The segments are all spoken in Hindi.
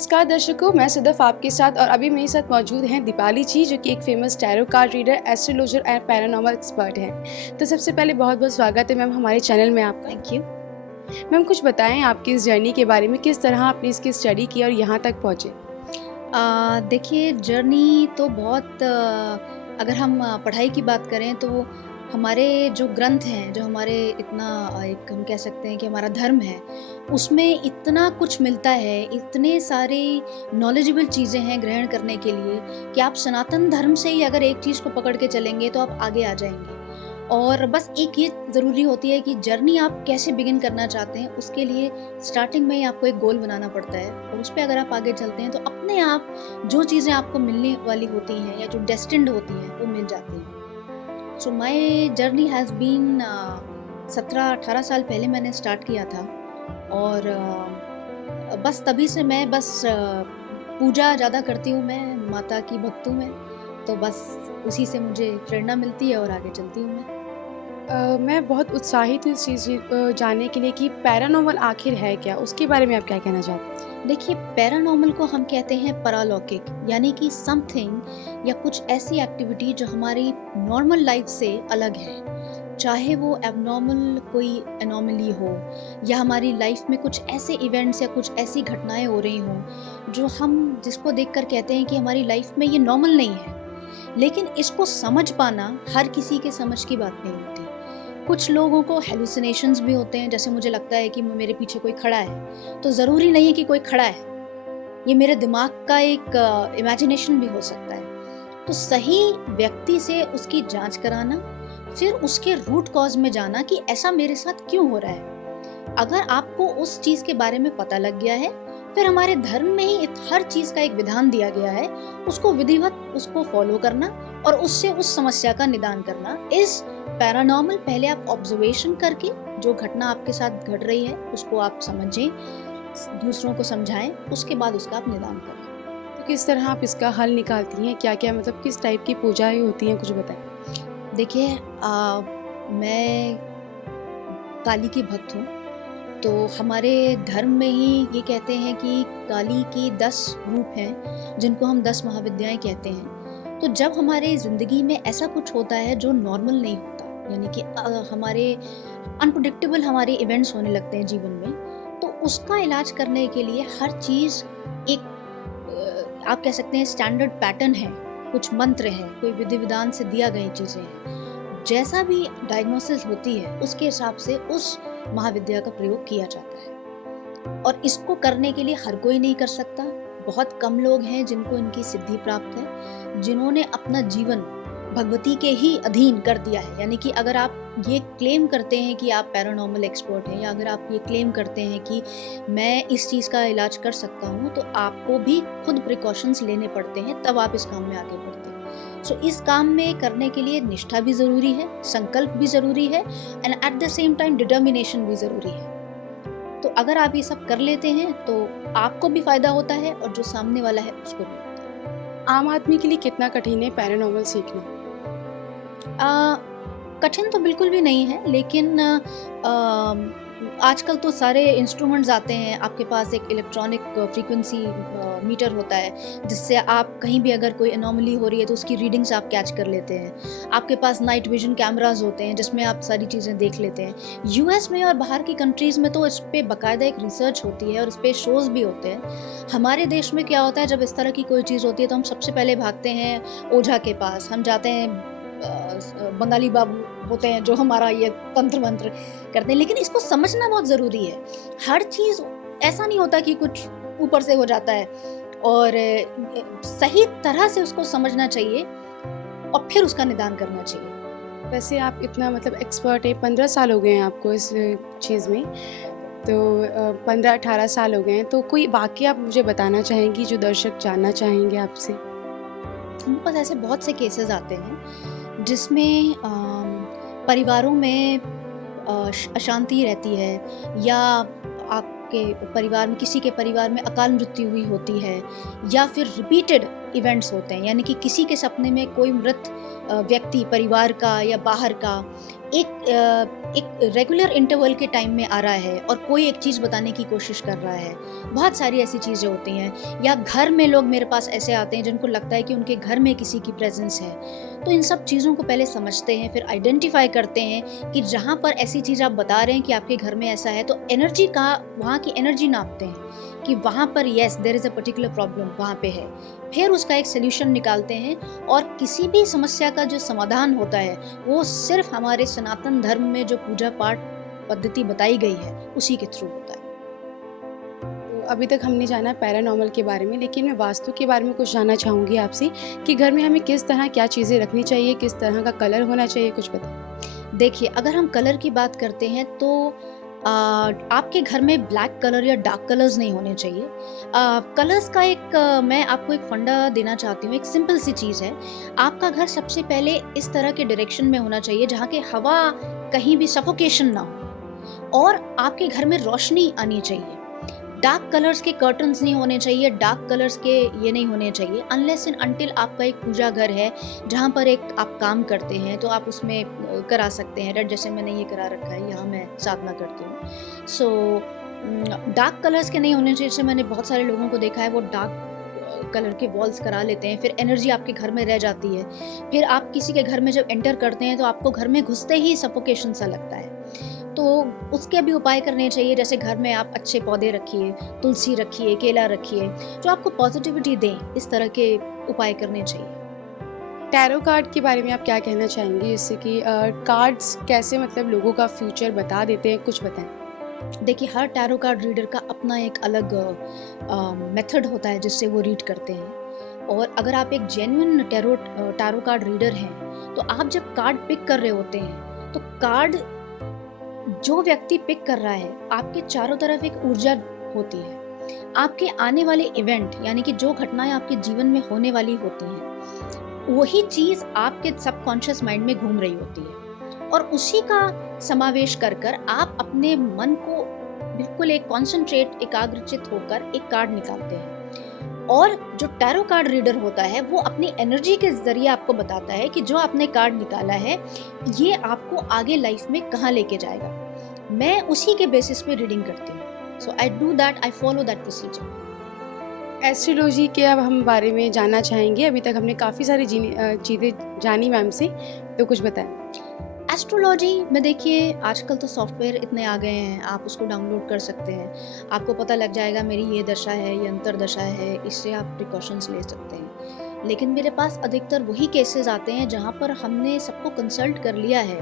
नमस्कार दर्शकों, मैं सदफ आपके साथ और अभी मेरे साथ मौजूद हैं दीपाली जी, जो कि एक famous tarot card reader, astrologer and paranormal expert हैं। तो सबसे पहले बहुत-बहुत स्वागत है मैम हमारे चैनल में आपका। Thank you. मैम कुछ बताएं आपकी इस जर्नी के बारे में, किस तरह आपने इसकी स्टडी की और यहाँ तक पहुँचे? देखिए जर्नी तो बहुत अगर हम पढ़ाई की बात करें तो हमारे जो ग्रंथ हैं, जो हमारे इतना एक हम कह सकते हैं कि हमारा धर्म है, उसमें इतना कुछ मिलता है, इतने सारे नॉलेजेबल चीज़ें हैं ग्रहण करने के लिए कि आप सनातन धर्म से ही अगर एक चीज़ को पकड़ के चलेंगे तो आप आगे आ जाएँगे। और बस एक ये ज़रूरी होती है कि जर्नी आप कैसे बिगिन करना चाहते हैं, उसके लिए स्टार्टिंग में ही आपको एक गोल बनाना पड़ता है और उस पे अगर आप आगे चलते हैं तो अपने आप जो चीज़ें आपको मिलने वाली होती हैं या जो डेस्टिन्ड होती हैं वो मिल जाती हैं। So my journey has been 17-18 साल पहले मैंने स्टार्ट किया था और बस तभी से मैं पूजा ज़्यादा करती हूँ, मैं माता की भक्त हूँ मैं, तो बस उसी से मुझे प्रेरणा मिलती है और आगे चलती हूँ मैं। मैं बहुत उत्साहित हूँ इस चीज़ जानने के लिए कि पैरानॉर्मल आखिर है क्या? उसके बारे में आप क्या कहना चाहते हैं? देखिए पैरानॉर्मल को हम कहते हैं परालौकिक, यानी कि समथिंग या कुछ ऐसी एक्टिविटी जो हमारी नॉर्मल लाइफ से अलग है, चाहे वो एबनॉर्मल कोई एनोमली हो या हमारी लाइफ में कुछ ऐसे इवेंट्स या कुछ ऐसी घटनाएं हो रही हों जो हम जिसको देखकर कहते हैं कि हमारी लाइफ में ये नॉर्मल नहीं है। लेकिन इसको समझ पाना हर किसी के समझ की बात नहीं होती। कुछ लोगों को हेलुसिनेशंस भी होते हैं, जैसे मुझे लगता है कि मेरे पीछे कोई खड़ा है, तो ज़रूरी नहीं है कि कोई खड़ा है, ये मेरे दिमाग का एक इमेजिनेशन भी हो सकता है। तो सही व्यक्ति से उसकी जांच कराना, फिर उसके रूट कॉज में जाना कि ऐसा मेरे साथ क्यों हो रहा है। अगर आपको उस चीज़ के बारे में पता लग गया है, फिर हमारे धर्म में ही हर चीज़ का एक विधान दिया गया है, उसको विधिवत उसको फॉलो करना और उससे उस समस्या का निदान करना। इस पैरानॉर्मल पहले आप ऑब्जर्वेशन करके जो घटना आपके साथ घट रही है उसको आप समझें, दूसरों को समझाएं, उसके बाद उसका आप निदान करें। तो किस तरह आप इसका हल निकालती हैं? क्या-क्या मतलब किस टाइप की पूजाएँ होती हैं, कुछ बताएँ? देखिए मैं काली की भक्त हूँ, तो हमारे धर्म में ही ये कहते हैं कि काली की 10 रूप हैं जिनको हम 10 महाविद्याएं कहते हैं। तो जब हमारे ज़िंदगी में ऐसा कुछ होता है जो नॉर्मल नहीं होता, यानी कि हमारे अनप्रेडिक्टेबल हमारे इवेंट्स होने लगते हैं जीवन में, तो उसका इलाज करने के लिए हर चीज़ एक आप कह सकते हैं स्टैंडर्ड पैटर्न है, कुछ मंत्र है, कोई विधि विधान से दिया गई चीज़ें हैं। जैसा भी डायग्नोसिस होती है उसके हिसाब से उस महाविद्या का प्रयोग किया जाता है और इसको करने के लिए हर कोई नहीं कर सकता। बहुत कम लोग हैं जिनको इनकी सिद्धि प्राप्त है, जिन्होंने अपना जीवन भगवती के ही अधीन कर दिया है। यानी कि अगर आप ये क्लेम करते हैं कि आप पैरानॉर्मल एक्सपर्ट हैं या अगर आप ये क्लेम करते हैं कि मैं इस चीज़ का इलाज कर सकता हूँ, तो आपको भी खुद प्रिकॉशंस लेने पड़ते हैं, तब आप इस काम में आगे बढ़ते हैं। सो इस काम में करने के लिए निष्ठा भी ज़रूरी है, संकल्प भी ज़रूरी है and at the same time determination भी ज़रूरी है। तो अगर आप ये सब कर लेते हैं तो आपको भी फ़ायदा होता है और जो सामने वाला है उसको भी होता है। आम आदमी के लिए कितना कठिन है पैरानॉर्मल सीखना? कठिन तो बिल्कुल भी नहीं है, लेकिन आजकल तो सारे इंस्ट्रूमेंट्स आते हैं, आपके पास एक इलेक्ट्रॉनिक फ्रीक्वेंसी मीटर होता है जिससे आप कहीं भी अगर कोई एनोमली हो रही है तो उसकी रीडिंग्स आप कैच कर लेते हैं। आपके पास नाइट विजन कैमराज होते हैं जिसमें आप सारी चीज़ें देख लेते हैं। यूएस में और बाहर की कंट्रीज़ में तो इस पे बाकायदा एक रिसर्च होती है और इस पे शोज़ भी होते हैं। हमारे देश में क्या होता है, जब इस तरह की कोई चीज़ होती है तो हम सबसे पहले भागते हैं ओझा के पास, हम जाते हैं बंगाली बाबू होते हैं जो हमारा ये तंत्र मंत्र करते हैं। लेकिन इसको समझना बहुत ज़रूरी है। हर चीज़ ऐसा नहीं होता कि कुछ ऊपर से हो जाता है और सही तरह से उसको समझना चाहिए और फिर उसका निदान करना चाहिए। वैसे आप इतना मतलब एक्सपर्ट है, 15 साल हो गए हैं आपको इस चीज़ में, तो 15-18 साल हो गए हैं, तो कोई वाक़या आप मुझे बताना चाहेंगी जो दर्शक जानना चाहेंगे आपसे? मेरे पास ऐसे बहुत से केसेस आते हैं जिसमें परिवारों में अशांति रहती है या आपके परिवार में किसी के परिवार में अकाल मृत्यु हुई होती है या फिर रिपीटेड इवेंट्स होते हैं, यानी कि किसी के सपने में कोई मृत व्यक्ति परिवार का या बाहर का एक रेगुलर इंटरवल के टाइम में आ रहा है और कोई एक चीज़ बताने की कोशिश कर रहा है। बहुत सारी ऐसी चीज़ें होती हैं, या घर में लोग मेरे पास ऐसे आते हैं जिनको लगता है कि उनके घर में किसी की प्रेजेंस है। तो इन सब चीज़ों को पहले समझते हैं, फिर आइडेंटिफाई करते हैं कि जहाँ पर ऐसी चीज़ आप बता रहे हैं कि आपके घर में ऐसा है, तो एनर्जी का, वहाँ की एनर्जी नापते हैं कि वहाँ पर yes there is a particular problem वहाँ पे है। फिर उसका एक सोल्यूशन निकालते हैं, और किसी भी समस्या का जो समाधान होता है वो सिर्फ हमारे सनातन धर्म में जो पूजा पाठ पद्धति बताई गई है उसी के थ्रू होता है। तो अभी तक हमने जाना पैरानॉर्मल के बारे में, लेकिन मैं वास्तु के बारे में कुछ जानना चाहूँगी आपसे कि घर में हमें किस तरह क्या चीज़ें रखनी चाहिए, किस तरह का कलर होना चाहिए, कुछ बताएं। देखिए, अगर हम कलर की बात करते हैं तो आपके घर में ब्लैक कलर या डार्क कलर्स नहीं होने चाहिए। कलर्स का मैं आपको एक फंडा देना चाहती हूँ, एक सिंपल सी चीज़ है। आपका घर सबसे पहले इस तरह के डायरेक्शन में होना चाहिए जहाँ की हवा कहीं भी सफोकेशन ना हो, और आपके घर में रोशनी आनी चाहिए। डार्क कलर्स के कर्टन्स नहीं होने चाहिए, डार्क कलर्स के ये नहीं होने चाहिए, अनलेस एंड अनटिल आपका एक पूजा घर है जहाँ पर एक आप काम करते हैं तो आप उसमें करा सकते हैं। रेड जैसे मैंने ये करा रखा है, यहाँ मैं साधना करती हूँ। सो डार्क कलर्स के नहीं होने चाहिए। जैसे मैंने बहुत सारे लोगों को देखा है वो डार्क कलर के वॉल्स करा लेते हैं, फिर एनर्जी आपके घर में रह जाती है। फिर आप किसी के घर में जब एंटर करते हैं तो आपको घर में घुसते ही सफोकेशन सा लगता है। तो उसके भी उपाय करने चाहिए। जैसे घर में आप अच्छे पौधे रखिए, तुलसी रखिए, केला रखिए, जो आपको पॉजिटिविटी दें, इस तरह के उपाय करने चाहिए। टैरो कार्ड के बारे में आप क्या कहना चाहेंगे, जिससे कि कार्ड्स कैसे मतलब लोगों का फ्यूचर बता देते हैं, कुछ बताएं। देखिए, हर टैरो कार्ड रीडर का अपना एक अलग मेथड होता है जिससे वो रीड करते हैं। और अगर आप एक जेन्युइन टैरो कार्ड रीडर हैं तो आप जब कार्ड पिक कर रहे होते हैं तो कार्ड जो व्यक्ति पिक कर रहा है, आपके चारों तरफ एक ऊर्जा होती है। आपके आने वाले इवेंट, यानी कि जो घटनाएं आपके जीवन में होने वाली होती हैं, वही चीज आपके सबकॉन्शियस माइंड में घूम रही होती है, और उसी का समावेश कर कर आप अपने मन को बिल्कुल एक कॉन्सेंट्रेट, एकाग्रचित होकर एक कार्ड निकालते हैं। और जो टैरो कार्ड रीडर होता है वो अपनी एनर्जी के जरिए आपको बताता है कि जो आपने कार्ड निकाला है ये आपको आगे लाइफ में कहाँ लेके जाएगा। मैं उसी के बेसिस पे रीडिंग करती हूँ। So I do that, I follow that procedure. Astrology के अब हम बारे में जानना चाहेंगे। अभी तक हमने काफ़ी सारी चीज़ें जानी मैम से, तो कुछ बताएं। एस्ट्रोलॉजी में देखिए, आजकल तो सॉफ्टवेयर इतने आ गए हैं, आप उसको डाउनलोड कर सकते हैं, आपको पता लग जाएगा मेरी ये दशा है, ये अंतरदशा है, इससे आप प्रिकॉशंस ले सकते हैं। लेकिन मेरे पास अधिकतर वही केसेस आते हैं जहाँ पर हमने सबको कंसल्ट कर लिया है,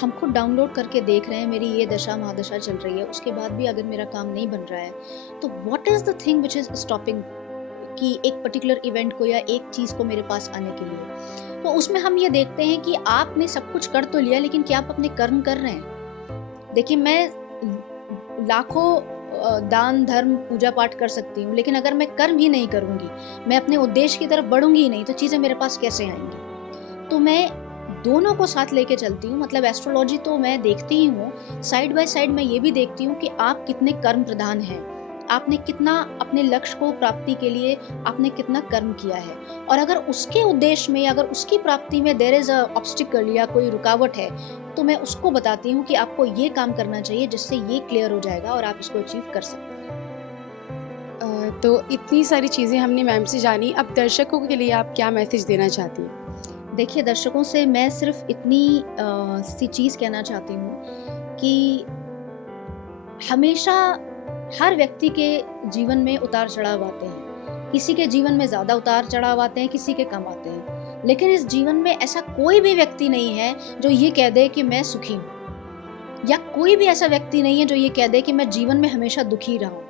हम खुद डाउनलोड करके देख रहे हैं मेरी ये दशा महादशा चल रही है, उसके बाद भी अगर मेरा काम नहीं बन रहा है तो what is the thing which is stopping कि एक पर्टिकुलर इवेंट को या एक चीज़ को मेरे पास आने के लिए। तो उसमें हम ये देखते हैं कि आपने सब कुछ कर तो लिया, लेकिन क्या आप अपने कर्म कर रहे हैं। देखिए, मैं लाखों दान धर्म पूजा पाठ कर सकती हूँ, लेकिन अगर मैं कर्म ही नहीं करूँगी, मैं अपने उद्देश्य की तरफ बढ़ूंगी ही नहीं, तो चीज़ें मेरे पास कैसे आएंगी। तो मैं दोनों को साथ लेके चलती हूँ। मतलब एस्ट्रोलॉजी तो मैं देखती ही हूँ, साइड बाय साइड मैं ये भी देखती हूँ कि आप कितने कर्म प्रधान हैं, आपने कितना अपने लक्ष्य को प्राप्ति के लिए आपने कितना कर्म किया है, और अगर उसके उद्देश्य में, अगर उसकी प्राप्ति में देयर इज अ ऑब्स्टिकल या कोई रुकावट है, तो मैं उसको बताती हूँ कि आपको ये काम करना चाहिए जिससे ये क्लियर हो जाएगा और आप इसको अचीव कर सकते हैं। तो इतनी सारी चीज़ें हमने मैम से जानी, अब दर्शकों के लिए आप क्या मैसेज देना चाहती हैं। देखिए, दर्शकों से मैं सिर्फ इतनी सी चीज़ कहना चाहती हूँ कि हमेशा हर व्यक्ति के जीवन में उतार चढ़ाव आते हैं। किसी के जीवन में ज़्यादा उतार चढ़ाव आते हैं, किसी के कम आते हैं, लेकिन इस जीवन में ऐसा कोई भी व्यक्ति नहीं है जो ये कह दे कि मैं सुखी हूँ, या कोई भी ऐसा व्यक्ति नहीं है जो ये कह दे कि मैं जीवन में हमेशा दुखी रहा हूँ।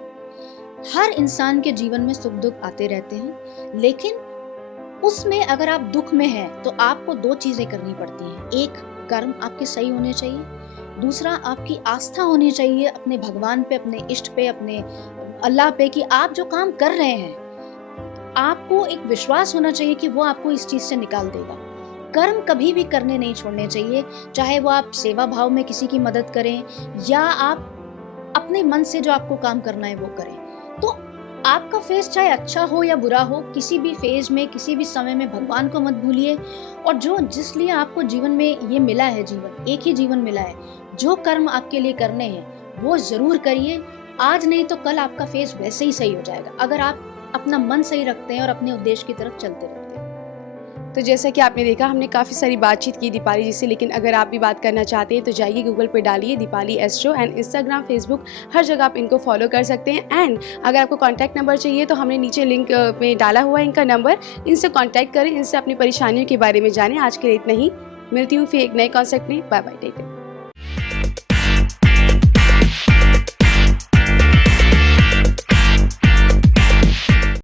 हर इंसान के जीवन में सुख दुख आते रहते हैं, लेकिन उसमें अगर आप दुख में हैं तो आपको दो चीज़ें करनी पड़ती हैं। एक, कर्म आपके सही होने चाहिए, दूसरा आपकी आस्था होनी चाहिए अपने भगवान पे, अपने इष्ट पे, अपने अल्लाह पे, कि आप जो काम कर रहे हैं आपको एक विश्वास होना चाहिए कि वो आपको इस चीज़ से निकाल देगा। कर्म कभी भी करने नहीं छोड़ने चाहिए, चाहे वो आप सेवा भाव में किसी की मदद करें या आप अपने मन से जो आपको काम करना है वो करें। तो आपका फेज़ चाहे अच्छा हो या बुरा हो, किसी भी फेज़ में, किसी भी समय में भगवान को मत भूलिए और जो जिस लिए आपको जीवन में ये मिला है जीवन, एक ही जीवन मिला है, जो कर्म आपके लिए करने हैं, वो ज़रूर करिए। आज नहीं तो कल आपका फेज़ वैसे ही सही हो जाएगा, अगर आप अपना मन सही रखते हैं और अपने उद्देश्य की तरफ चलते रहते हैं। तो जैसा कि आपने देखा हमने काफ़ी सारी बातचीत की दीपाली जी से, लेकिन अगर आप भी बात करना चाहते हैं तो जाइए गूगल पे डालिए Deepali astro and Instagram, Facebook हर जगह आप इनको फॉलो कर सकते हैं। एंड अगर आपको कॉन्टैक्ट नंबर चाहिए तो हमने नीचे लिंक में डाला हुआ है इनका नंबर, इनसे कॉन्टैक्ट करें, इनसे अपनी परेशानियों के बारे में जानें। आज के लिए इतना ही, मिलती हूँ फिर एक नए कॉन्सेप्ट में। Bye bye, take care.